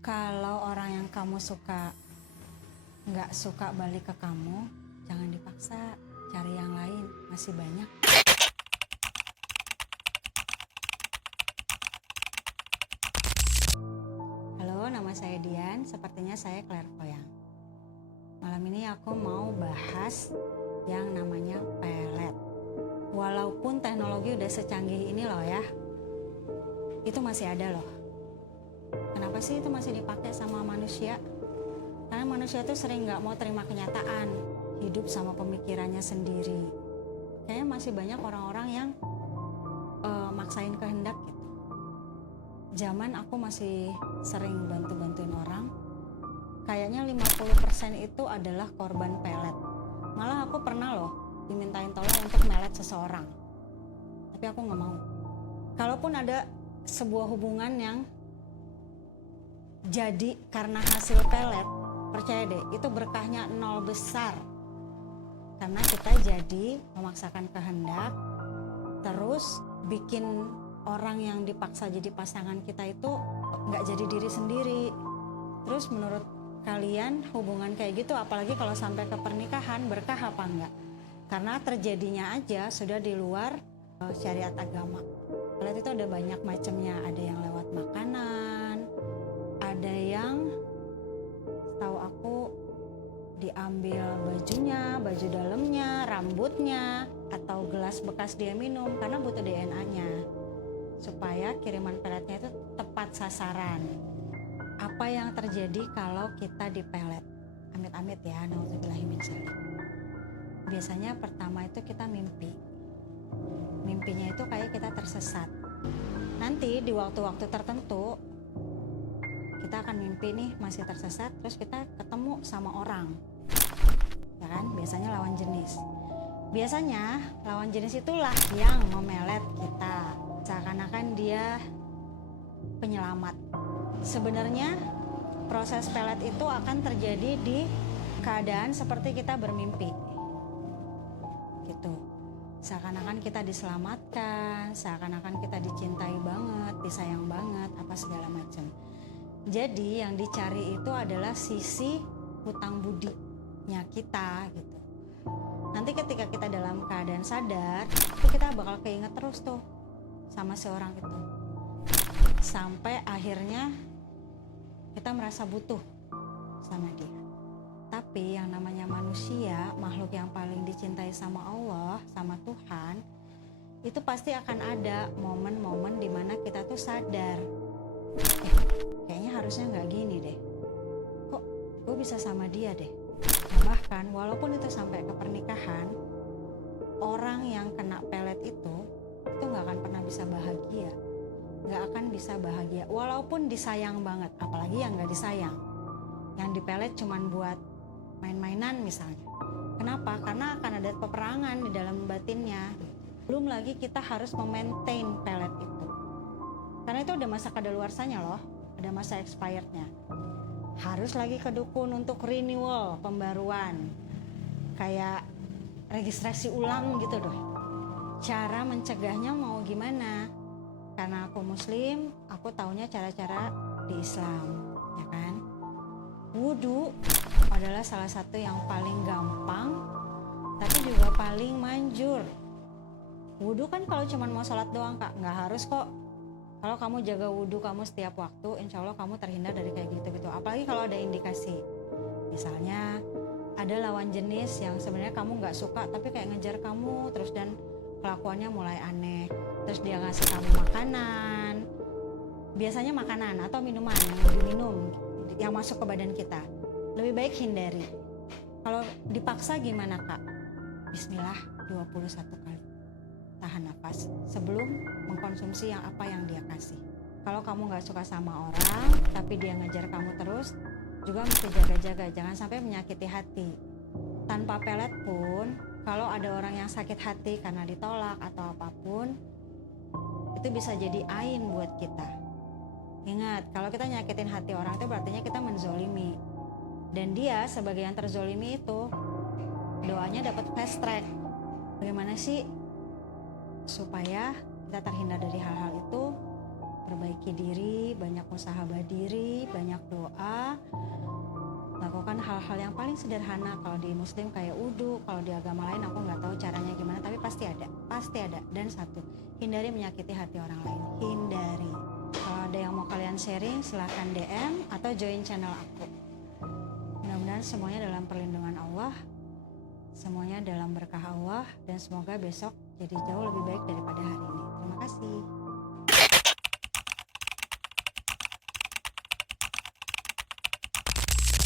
Kalau orang yang kamu suka nggak suka balik ke kamu, jangan dipaksa, cari yang lain, masih banyak. Halo, nama saya Dian, sepertinya saya clairvoyant. Malam ini aku mau bahas yang namanya pelet. Walaupun teknologi udah secanggih ini loh ya, itu masih ada loh. Kenapa sih itu masih dipakai sama manusia? Karena manusia itu sering nggak mau terima kenyataan, hidup sama pemikirannya sendiri. Kayaknya masih banyak orang-orang yang maksain kehendak gitu. Zaman aku masih sering bantu-bantuin orang, kayaknya 50% itu adalah korban pelet. Malah aku pernah loh dimintain tolong untuk melet seseorang, tapi aku nggak mau. Kalaupun ada sebuah hubungan yang jadi karena hasil pelet, percaya deh itu berkahnya nol besar, karena kita jadi memaksakan kehendak, terus bikin orang yang dipaksa jadi pasangan kita itu nggak jadi diri sendiri. Terus menurut kalian hubungan kayak gitu, apalagi kalau sampai ke pernikahan, berkah apa enggak? Karena terjadinya aja sudah di luar syariat agama. Pelet itu ada banyak macamnya, ada yang lewat makanan, ada yang tahu aku diambil bajunya, baju dalamnya, rambutnya, atau gelas bekas dia minum karena butuh DNA-nya supaya kiriman peletnya itu tepat sasaran. Apa yang terjadi kalau kita dipelet? Amit-amit ya, nauzubillahi min dzalik. Biasanya pertama itu kita mimpi. Mimpinya itu kayak kita tersesat. Nanti di waktu-waktu tertentu kita akan mimpi nih masih tersesat, terus kita ketemu sama orang, ya kan? Biasanya lawan jenis. Biasanya lawan jenis itulah yang memelet kita, seakan-akan dia penyelamat. Sebenarnya proses pelet itu akan terjadi di keadaan seperti kita bermimpi, gitu. Seakan-akan kita diselamatkan, seakan-akan kita dicintai banget, disayang banget, apa segala macam. Jadi yang dicari itu adalah sisi hutang budinya kita gitu. Nanti ketika kita dalam keadaan sadar, itu kita bakal keinget terus tuh sama seorang itu. Sampai akhirnya kita merasa butuh sama dia. Tapi yang namanya manusia, makhluk yang paling dicintai sama Allah, sama Tuhan, itu pasti akan ada momen-momen dimana kita tuh sadar, kayaknya harusnya nggak gini deh, kok gue bisa sama dia deh. Bahkan walaupun itu sampai ke pernikahan, orang yang kena pelet itu nggak akan pernah bisa bahagia, nggak akan bisa bahagia walaupun disayang banget, apalagi yang nggak disayang, yang dipelet cuman buat main-mainan misalnya. Kenapa? Karena akan ada peperangan di dalam batinnya. Belum lagi kita harus memaintain pelet itu, karena itu udah masa kadaluarsanya loh, ada masa expirednya. Harus lagi ke dukun untuk renewal, pembaruan, kayak registrasi ulang gitu doh. Cara mencegahnya mau gimana? Karena aku muslim, aku taunya cara-cara di Islam, ya kan? Wudhu adalah salah satu yang paling gampang, tapi juga paling manjur. Wudhu kan kalau cuma mau sholat doang kak, nggak harus kok. Kalau kamu jaga wudhu kamu setiap waktu, insya Allah kamu terhindar dari kayak gitu-gitu. Apalagi kalau ada indikasi, misalnya ada lawan jenis yang sebenarnya kamu nggak suka, tapi kayak ngejar kamu terus dan kelakuannya mulai aneh. Terus dia ngasih kamu makanan, biasanya makanan atau minuman yang diminum, yang masuk ke badan kita. Lebih baik hindari. Kalau dipaksa gimana kak? Bismillah 21 kali. Tahan nafas sebelum mengkonsumsi yang apa yang dia kasih. Kalau kamu gak suka sama orang tapi dia ngejar kamu terus, juga mesti jaga-jaga, jangan sampai menyakiti hati. Tanpa pelet pun, kalau ada orang yang sakit hati karena ditolak atau apapun, itu bisa jadi ain buat kita. Ingat, kalau kita nyakitin hati orang itu berarti kita menzolimi. Dan dia sebagai yang terzolimi itu, doanya dapat fast track. Bagaimana sih supaya kita terhindar dari hal-hal itu? perbaiki diri, banyak musahabah diri, banyak doa, lakukan hal-hal yang paling sederhana. Kalau di muslim kayak wudu, kalau di agama lain aku nggak tahu caranya gimana, tapi pasti ada. Dan satu, hindari menyakiti hati orang lain, hindari. Kalau ada yang mau kalian sharing silahkan DM atau join channel aku. Mudah-mudahan semuanya dalam perlindungan Allah, semuanya dalam berkah Allah, dan semoga besok jadi jauh lebih baik daripada hari ini. Terima kasih.